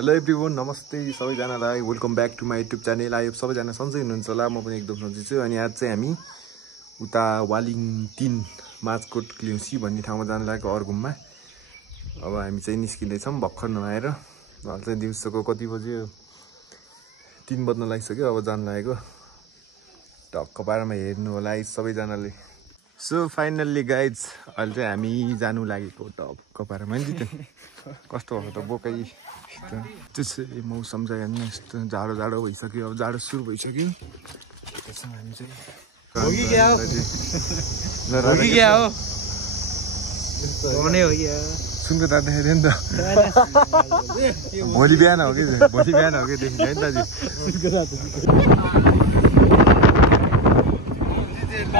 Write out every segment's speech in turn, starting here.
Hello everyone, नमस्ते सबैजनालाई। Welcome back to my YouTube channel. आयो सबैजना सन्चै हुनुहुन्छ होला, म पनि एकदम सन्चै छु। अनि आज चाहिँ हामी उता वालिङ 3 माचकोट क्लिम्सी भन्ने ठाउँमा जान लागेको अर्घुममा। अब हामी चाहिँ निस्किँदैछौँ भर्खर नुहाएर। अहिले चाहिँ दिउँसोको कति बज्यो, 3 बज्न लागिसक्यो। अब जान लागेको टक्क पारामा हेर्नु होला है सबैजनाले। सो फाइनल्ली गाइज अहिले चाहिँ हामी जानु लागेको टक्क पारामा नि त कस्तो भएको त बोकै त्यसै मौसम चाहिँ हेर्नु यस्तो जाडो जाडो भइसक्यो। अब जाडो सुरु भइसक्यो। त्यसमा हामी चाहिँ सुनको तार देखाइदियो नि त। भोलि बिहान हो कि देखिन्छ नि दाजु।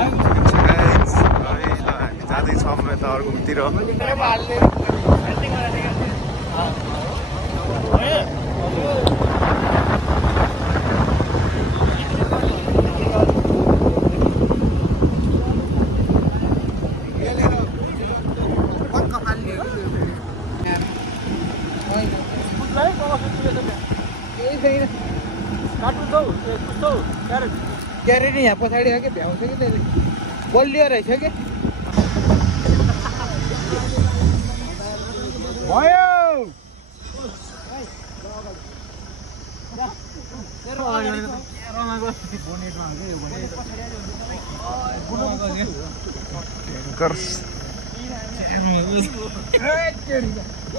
हामी जाँदैछौँ यता अर्घुमतिर। क्यारेट यहाँ पछाडि आयो कि भ्याउँछ कि त्यसले बलियो रहेछ कि भयो।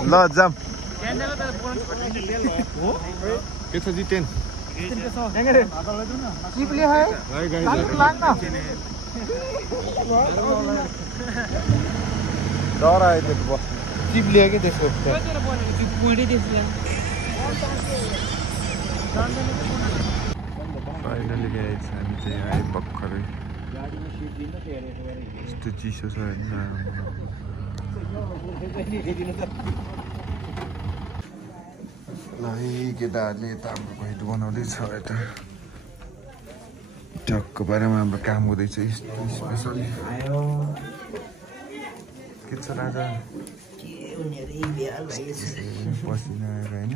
ल जाम के छ जी 10 चिप्ले है लाग्न डर आयो त्यो बस्नु चिप्ले कि त्यसको फाइनली गाइज हामी चाहिँ आए भर्खरै। यस्तो चिसो छ होइन। ल है केटाहरूले यता हाम्रो घैँटो बनाउँदैछ। यता टक्क पारामा हाम्रो काम हुँदैछ। यस्तो स्पेसली के छ राजा पसिना आएर होइन।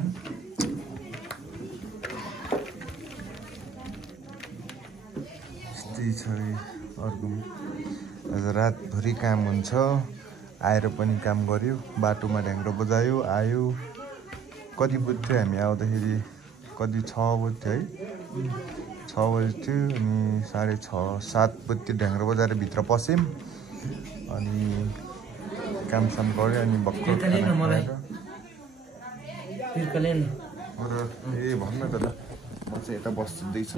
यस्तै छ अर्घुम। आज रातभरि काम हुन्छ। आएर पनि काम गर्यो, बाटोमा ढ्याङ्ग्रो बजायो, आयो। कति बज्थ्यो हामी आउँदाखेरि? कति 6 बज्थ्यो है, 6 बज्थ्यो। अनि 6:30 7 बज्थ्यो ढ्याङ्ग्रो बजाएर भित्र पस्यौँ। अनि कामसाम गऱ्यो। अनि भक्कु ए भन्न त ल, म चाहिँ यता बस्दैछु।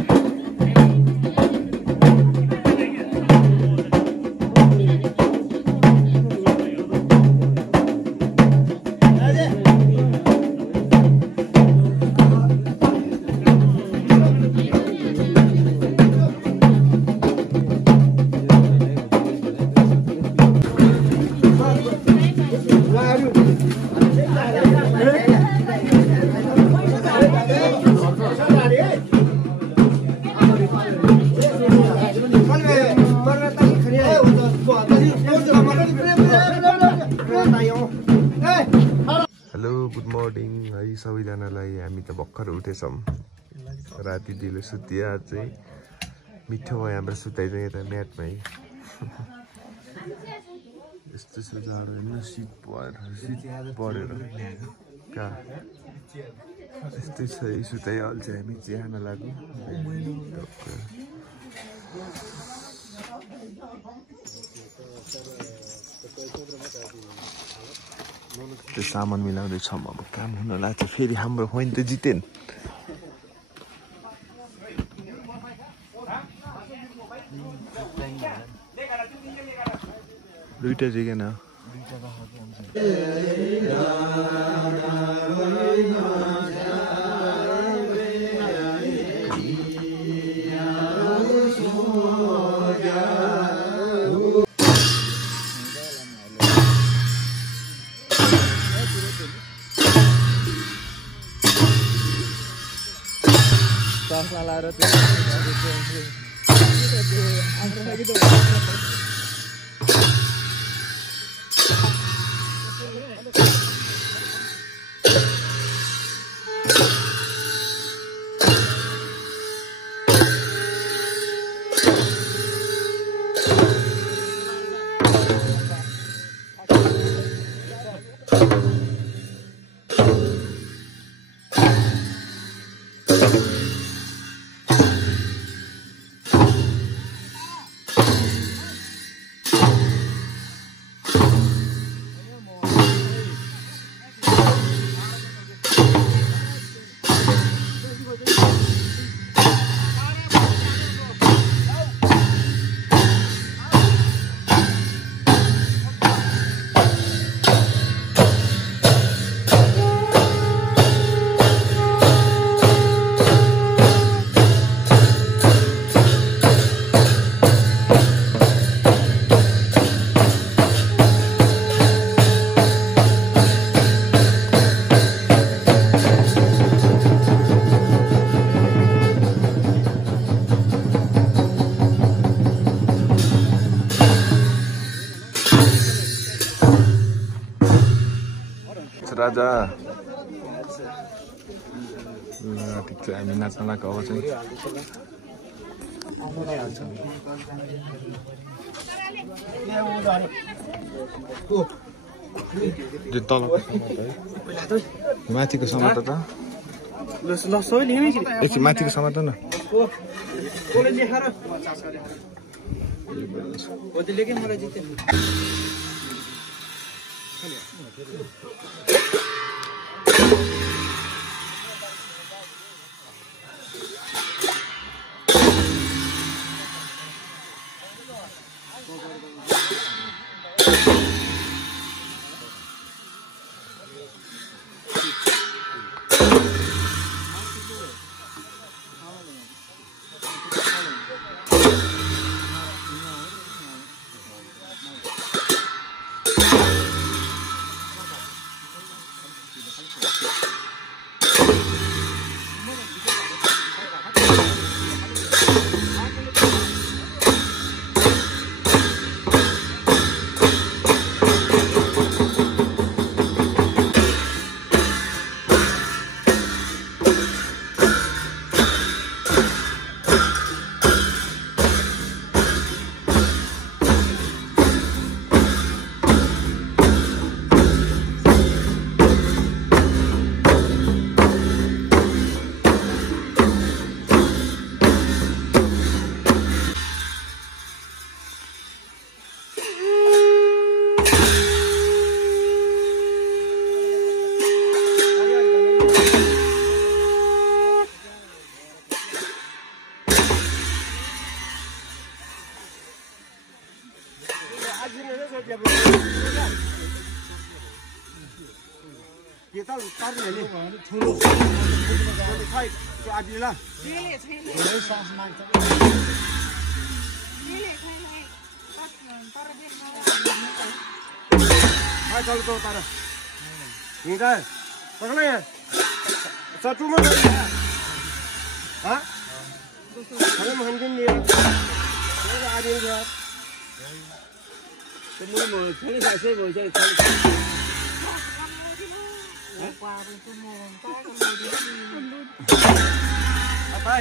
गुड मर्निङ है सबैजनालाई। हामी त भर्खर उठेछौँ, राति ढिलो सुत्यो। आज चाहिँ मिठो भयो हाम्रो सुताइ चाहिँ यता म्याटमै। यस्तो छ जाडो होइन, शीत परेर कहाँ यस्तै छ सुताइ। अहिले चाहिँ हामी चिया खान लाग्यो। त्यो सामान मिलाउँदैछौँ अब काम हुन लाग्छ फेरि हाम्रो होइन त जितेन दुईटा जिकेन राजा ठिक छ हामी नाच्न लागेको अब चाहिँ माथिको समात त एकछिन माथिको समात न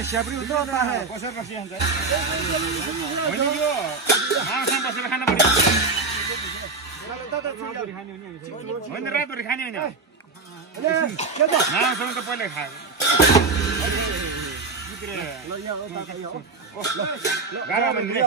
Siapa itu apa है? Pasar pasti yang saya. Ini juga. Sang pasar खाना पड़ेगा. Mana रात भर खाने हैं? सँग त पहिले खा. गारा भन्ने.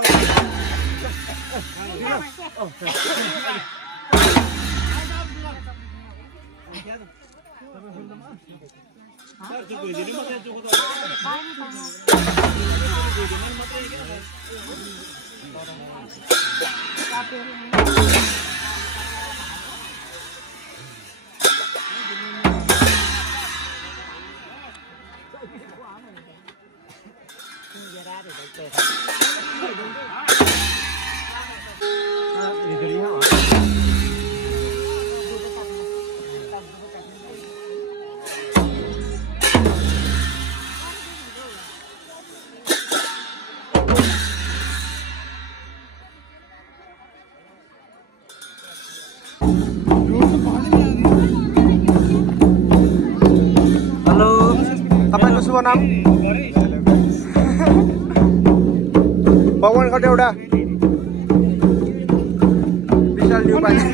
तपाईँको शुभ नाम भगवान कटेउडा विशाल न्यू पानी है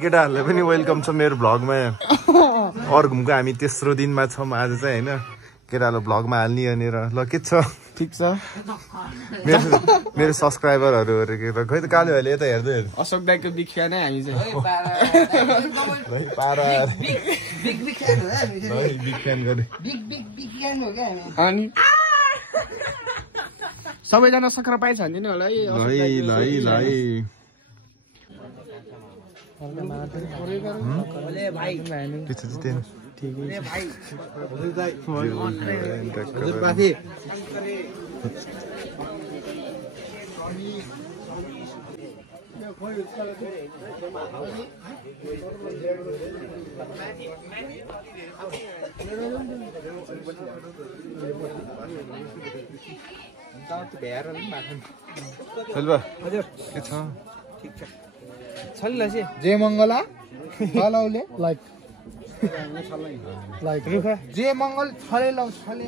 केटाहरूलाई पनि वेलकम छ मेरो भ्लगमा। अर्घुमको हामी तेस्रो दिनमा छौँ आज चाहिँ होइन। केटाहरू भ्लगमा हाल्ने भनेर ल के छ ठिक छ। मेरो सब्सक्राइबरहरू खै त कालो अहिले यता हेर्दै अशोक दाइको बिग फ्यान है हामी चाहिँ। अनि सबैजना सक्र पाइछ भन्दिनु होला है। जय मङ्गला छलौले लाइक जय मङ्गल छले लौ छले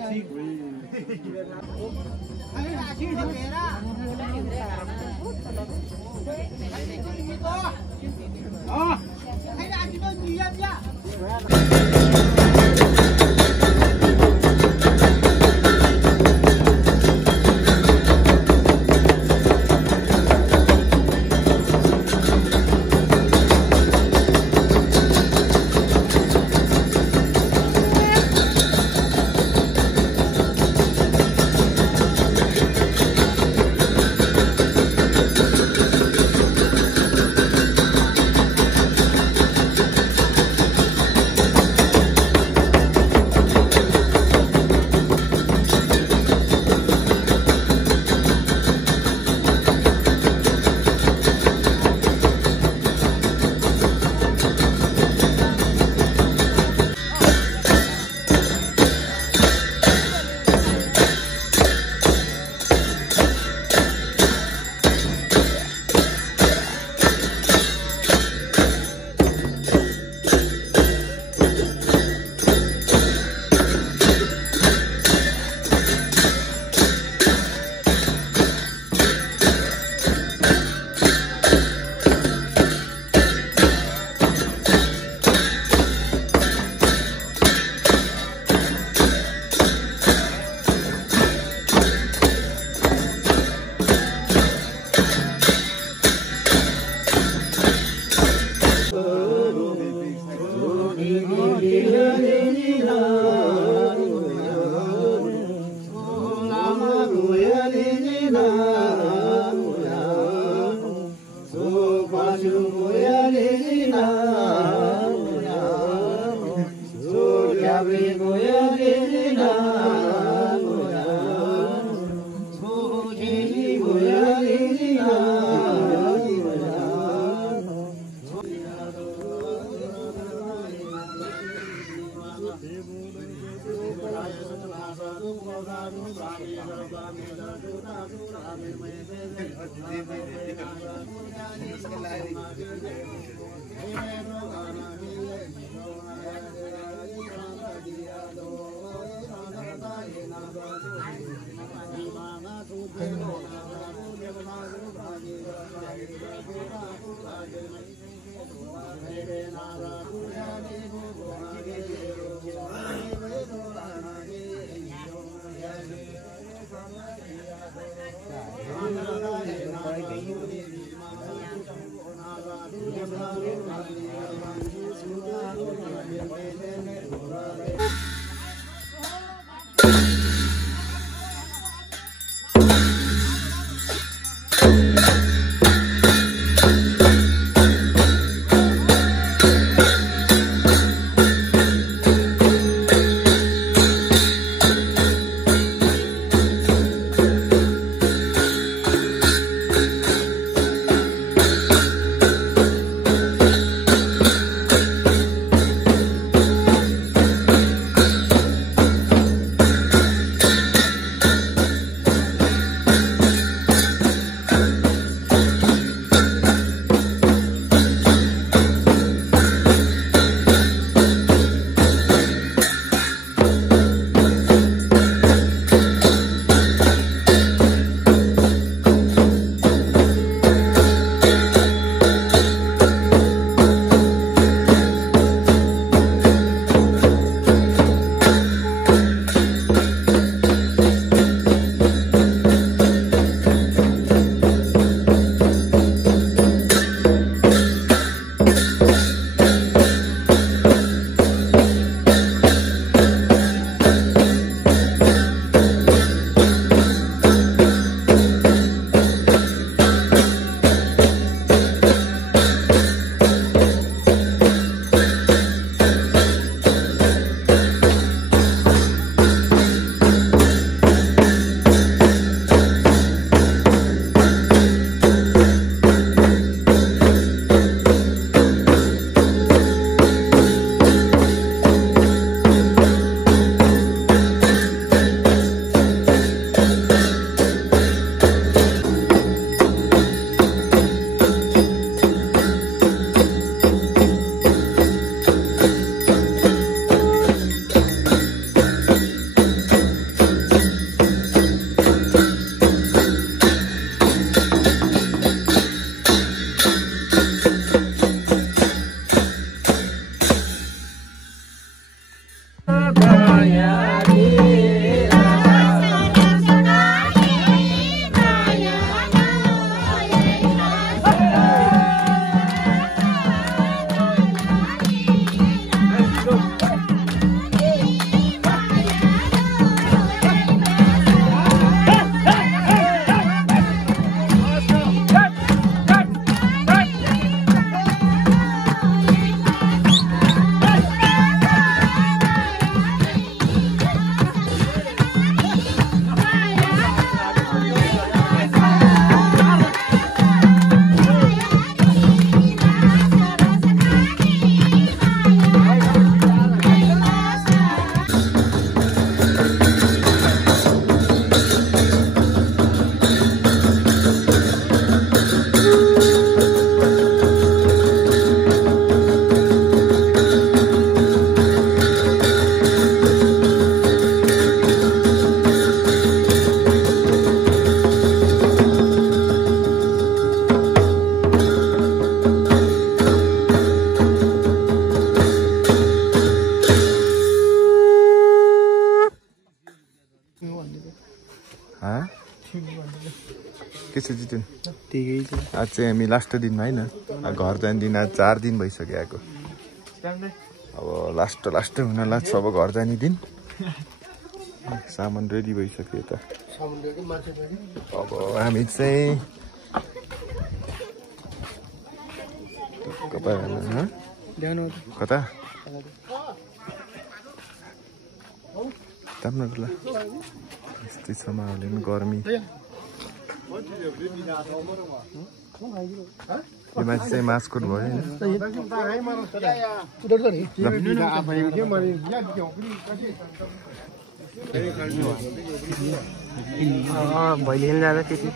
के छ जित्यो आज चाहिँ हामी लास्ट दिनमा होइन घर जाने दिन आज 4 दिन भइसक्यो आएको अब लास्ट हुन लाग्छ अब घर जाने दिन सामान रेडी भइसक्यो त अब हामी चाहिँ कता ताम्नला यस्तै छ माहौल नि गर्मी यो माथि चाहिँ मास्कोट भयो हैन भैली खेल्न जाँदा त्यति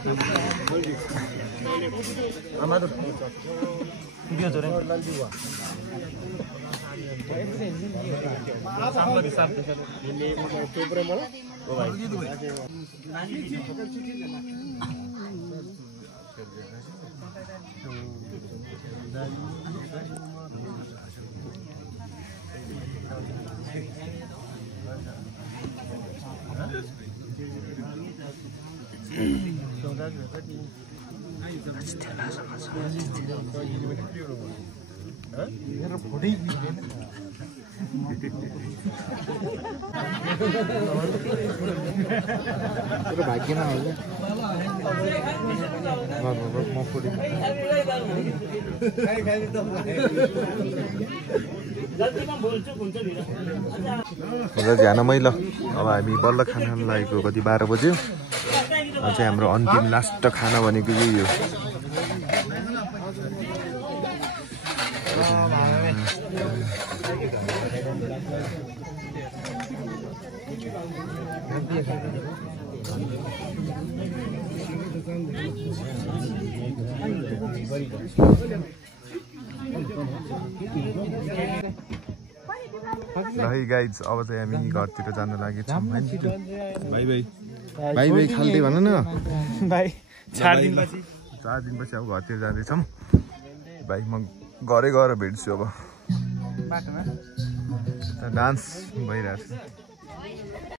भाग्यमा होला ध्यान मैल अब हामी बल्ल खाना लागेको कति 12 बज्यो चाहिँ हाम्रो अन्तिम लास्ट खाना भनेको यही हो ल गाइज अब चाहिँ हामी घरतिर जान लागेछौँ भाइ भाइ भाइ खाल्दै भन न भाइ 4 दिनपछि अब घरतिर जाँदैछौँ भाइ म घरै गएर भेट्छु अब बाटोमा डान्स भइरहेको छ